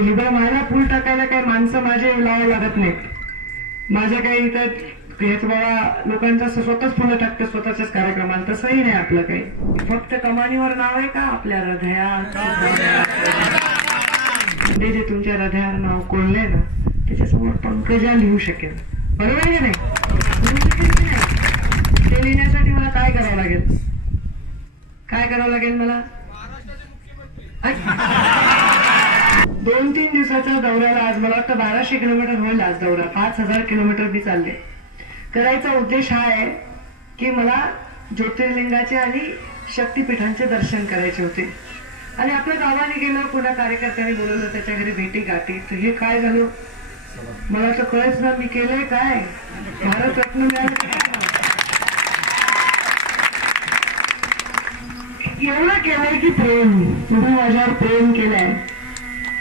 मला फुल टाकायला काही माणसं माझे लावावं लागत नाहीत. माझ्या काही इथं हेच बाबा लोकांचा स्वतःच फुलं टाकते स्वतःच्याच कार्यक्रमाला. तसंही नाही आपलं काही. फक्त कमानीवर नाव आहे का आपल्या हृदयात. म्हणजे जे तुमच्या हृदयावर नाव कोणलंय ना त्याच्यासमोर पंकजा लिहू शकेल. बरोबर आहे की नाही? ते लिहिण्यासाठी मला काय करावं लागेल? काय करावं लागेल मला? 2-3 दिवसाच्या दौऱ्याला आज मला वाटतं 1200 किलोमीटर होईल. आज दौरा 5000 किलोमीटर मी चालले. करायचा उद्देश हा आहे की मला ज्योतिर्लिंगाचे आणि शक्तीपीठांचे दर्शन करायचे होते. आणि आपल्या गावाने गेलं, कोणा कार्यकर्त्याने बोलवलं त्याच्या घरी भेटी गाठी. तर हे काय झालं मला तर कळच ना. मी केलंय काय? भारतरत्न मिळालं. एवढं केलंय की प्रेम, तुम्ही माझ्यावर प्रेम केलंय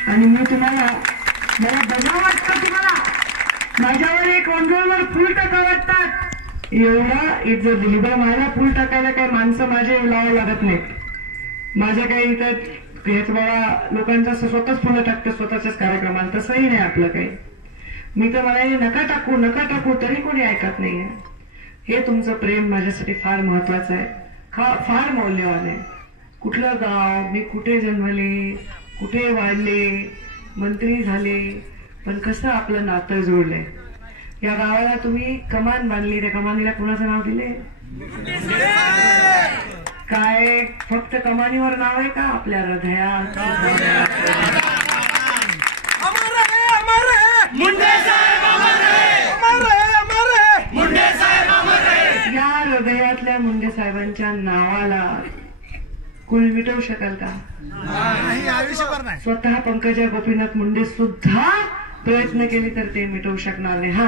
आणि मी तुम्हाला, मला बघा वाटतं तुम्हाला माझ्यावर एक ऑनरोलवर फुल टाका वाटतात. एवढा इज्जत दिली. बरं मला फुल टाकायला काही माणसं माझे लावावं लागत नाहीत. माझ्या काही इथं हेच बाबा लोकांचा स्वतःच फुलं टाकते स्वतःच्याच कार्यक्रमाला. तसंही नाही आपलं काही. मी तर मला नका टाकू नका टाकू तरी कोणी ऐकत नाहीये. हे तुमचं प्रेम माझ्यासाठी फार महत्वाचं आहे, फार मौल्यवान आहे. कुठलं गाव, मी कुठे जन्मले, कुठे वाढले, मंत्री झाले, पण कसं आपलं नातं जोडलंय. या गावाला तुम्ही कमान बांधली, त्या कमानीला कुणाचं नाव दिले? काय फक्त कमानीवर नाव आहे का आपल्या हृदयात. या हृदयातल्या मुंडे साहेबांच्या नावाला कुल मिटवू शकाल का? स्वतः पंकजा गोपीनाथ मुंडे सुद्धा प्रयत्न केले तर ते मिटवू शकणार नाही. हा,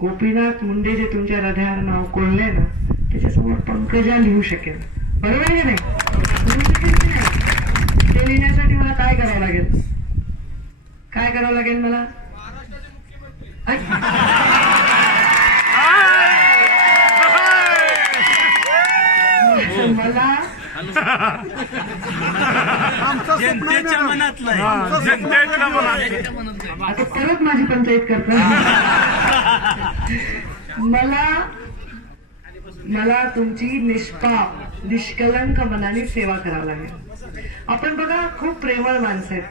गोपीनाथ मुंडे जे तुमच्या हृदयावर नाव कोणलंय ना त्याच्यासमोर पंकजा लिहू शकेल. बरोबर आहे की नाही? ते लिहिण्यासाठी मला काय करावं लागेल? काय करावं लागेल मला? मला आता परत माझी पंचायत करता. मला तुमची निष्पाप निष्कलंक मनाने सेवा करावी लागेल. आपण बघा खूप प्रेमळ माणसं आहेत.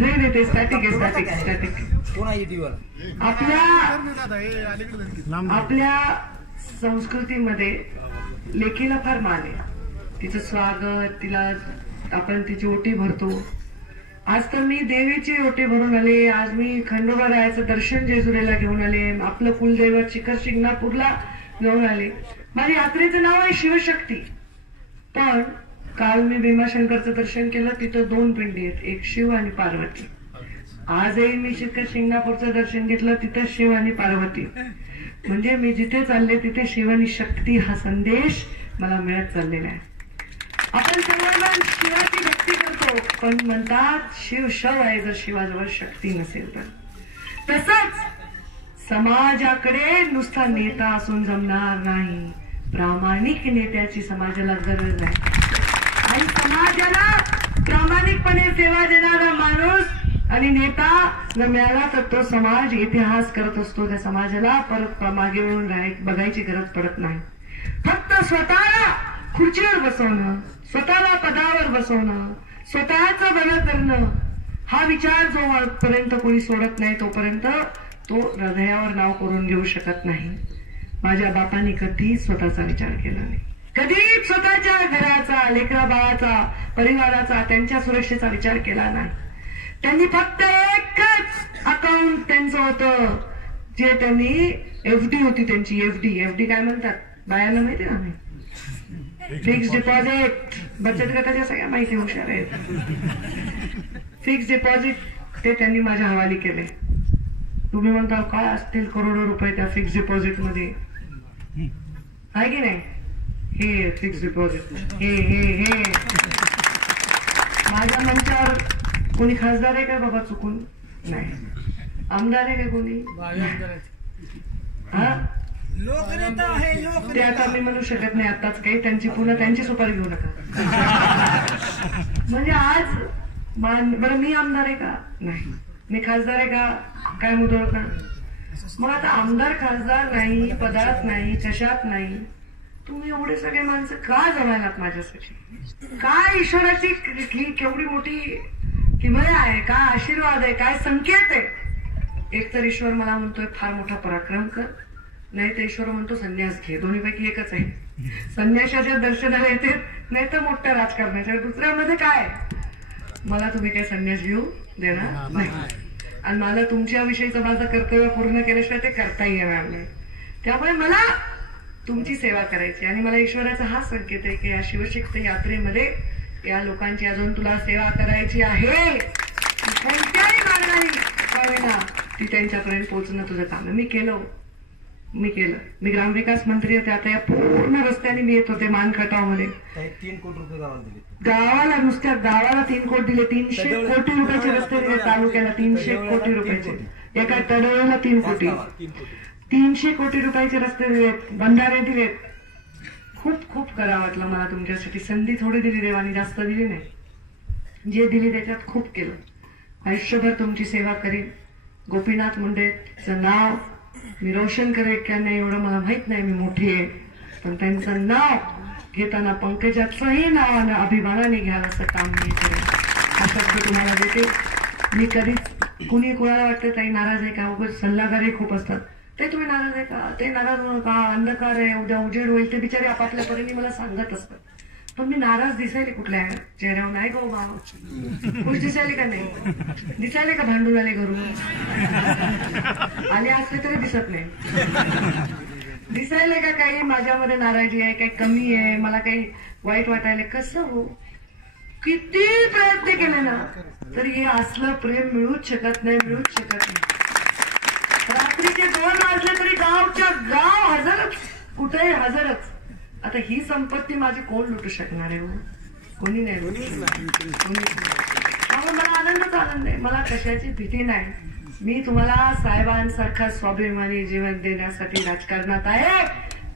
नाही स्टॅटिक आहे, स्टॅटिक. आपल्या संस्कृतीमध्ये लेकीला फार मान आहे. तिचं स्वागत, तिला आपण तिची ओटी भरतो. आज तर मी देवीची ओटी भरून आले. आज मी खंडोबा रायाचं दर्शन जेजुरीला घेऊन आले. आपलं कुलदैवत शिखर शिंगणापूरला घेऊन आले. माझ्या यात्रेचं नाव आहे शिवशक्ती. पण काल मी भीमाशंकरचं दर्शन केलं. तिथं 2 पिंडी आहेत, एक शिव आणि पार्वती. आजही मी शिखर शिंगणापूरचं दर्शन घेतलं, तिथं शिव आणि पार्वती. म्हणजे मी जिथे चालले तिथे शिव आणि शक्ती हा संदेश मला मिळत चाललेला आहे. आपण सर्वजण शिवाची भक्ती करतो, पण म्हणतात शिव शव आहे जर शिवाजवळ शक्ती नसेल तर. तसंच समाजाकडे नुसता नेता असून जमणार नाही. प्रामाणिक नेत्याची समाजाला गरज आहे. आणि समाजाला प्रामाणिकपणे सेवा देणारा माणूस आणि नेता जर मिळाला तर तो समाज इतिहास करत असतो. त्या समाजाला परत मागे वळून बघायची गरज पडत नाही. फक्त स्वतःला खुर्चीवर बसवणं, स्वतःला पदावर बसवणं, स्वतःचं बरं करणं हा विचार जोपर्यंत कोणी सोडत नाही तोपर्यंत तो हृदयावर नाव करून घेऊ शकत नाही. माझ्या बापांनी कधीच स्वतःचा विचार केला नाही. कधीच स्वतःच्या घराचा, लेकरा बाळाचा, परिवाराचा, त्यांच्या सुरक्षेचा विचार केला नाही. त्यांनी फक्त एकच अकाउंट त्यांचं होतं, जे त्यांनी FD होती त्यांची. FD काय म्हणतात बायांना माहिती ना? Fix deposit. बचत गटाच्या सगळ्या माहिती हुशार आहेत. फिक्स डिपॉझिट ते त्यांनी माझ्या हवाली केले. तुम्ही म्हणता काय असतील करोडो रुपये त्या फिक्स डिपॉझिट मध्ये, आहे की नाही? हे फिक्स डिपॉझिट हे माझ्या मंचावर कोणी खासदार आहे का बाबा? चुकून नाही. आमदार आहे का कोणी? हा, ते आता मी म्हणू शकत नाही आताच काही. त्यांची पुन्हा त्यांची सुपारी घेऊ नका. म्हणजे आज बरं मी आमदार आहे का? नाही. मी खासदार आहे का? काय मुदळ का? मग आता आमदार खासदार नाही, पदात नाही, कशात नाही, तुम्ही एवढे सगळे माणसं का जमायलात माझ्यासाठी? काय ईश्वराची केवढी मोठी किमया आहे, काय आशीर्वाद आहे, काय संकेत आहे. एक तर ईश्वर मला म्हणतोय फार मोठा पराक्रम कर, नाही तर ईश्वर म्हणतो संन्यास घे. दोन्हीपैकी एकच आहे. संन्यासाच्या दर्शनाला येते, नाही तर मोठ्या राजकारणाच्या. दुसऱ्यामध्ये काय? मला तुम्ही काही संन्यास घेऊ देणार नाही, आणि मला तुमच्याविषयीचं माझं कर्तव्य पूर्ण केल्याशिवाय ते करता येणार नाही. त्यामुळे मला तुमची सेवा करायची, आणि मला ईश्वराचा हा संकेत आहे की या शिवशक्त यात्रेमध्ये या लोकांची अजून तुला सेवा करायची आहे. कोणत्याही मार्गाने ती त्यांच्यापर्यंत पोहोचणं तुझं काम आहे. मी केलं. मी ग्रामविकास मंत्री होते. आता या पूर्ण रस्त्याने मी येत होते मानखटाव मध्ये. 3 कोटी रुपये गावाला दिले. गावाला, नुसत्या गावाला 3 कोटी दिले. 300 कोटी रुपयाचे रस्ते दिले तालुक्याला. 300 कोटी रुपयाचे. एका तडवळीला 3 कोटी. 300 कोटी रुपयाचे रस्ते दिलेत, बंधारे दिलेत. खूप खूप करा वाटलं मला तुमच्यासाठी. संधी थोडी दिली देवानी, जास्त दिली नाही. जे दिली त्याच्यात खूप केलं. आयुष्यभर तुमची सेवा करीन. गोपीनाथ मुंडेचं नाव मी रोशन करेन का नाही एवढं मला माहित नाही, मी मोठी आहे, पण त्यांचं नाव घेताना पंकजाचंही नावानं अभिमानाने घ्याल असं काम मी करेन. हा शब्द तुम्हाला देते. मी कधीच कुणी कुणाला वाटतं ताई नाराज आहे का, उगाच सल्लागारही खूप असतात, ते तुम्ही नाराज आहे का, ते नाराज होऊ नका, अंधकार आहे, उद्या उजेड होईल, ते बिचारे आपापल्या परीने मला सांगत असतात. पण मी नाराज दिसायले कुठल्या चेहऱ्यावर नाही गो बाबा. खुश दिसायले का नाही? दिसायले का भांडून आले घरून? आले असले तरी दिसत नाही. दिसायले का काही माझ्यामध्ये नाराजी आहे, काही कमी आहे, मला काही वाईट वाटायला? कसं हो, किती प्रयत्न केले ना तरी हे असलं प्रेम मिळूच शकत नाही. रात्रीचे 2 वाजले तरी गावच्या गाव हजरच, कुठेही हजरच. आता ही संपत्ती माझी कोण लुटू शकणार आहे? कोणी नाही. मला आनंद आहे. मला कशाची भीती नाही. मी तुम्हाला साहेबांसारखा स्वाभिमानी जीवन देण्यासाठी राजकारणात आहे.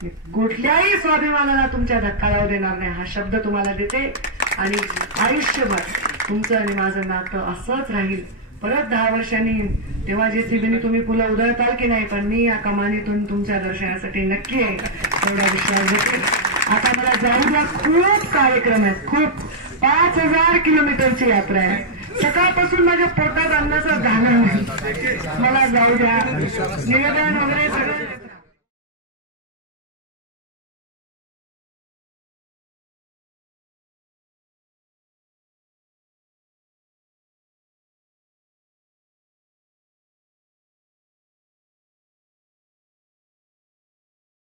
मी कुठल्याही स्वाभिमानाला तुमच्या धक्का लावू देणार नाही, हा शब्द तुम्हाला देते. आणि आयुष्यभर तुमचं आणि माझं नातं असंच राहील. परत 10 वर्षांनी तेव्हा JCBने तुम्ही पुलं उधळताल की नाही, पण मी या कमानीतून तुमच्या दर्शनासाठी नक्की आहे, एवढा विश्वास देते. आता मला जाऊ द्या. खूप कार्यक्रम आहेत, खूप. 5000 किलोमीटरची यात्रा आहे. सकाळपासून माझ्या पोटात अन्नाचं घालण नाही. मला जाऊ द्या. निवेदन वगैरे सगळं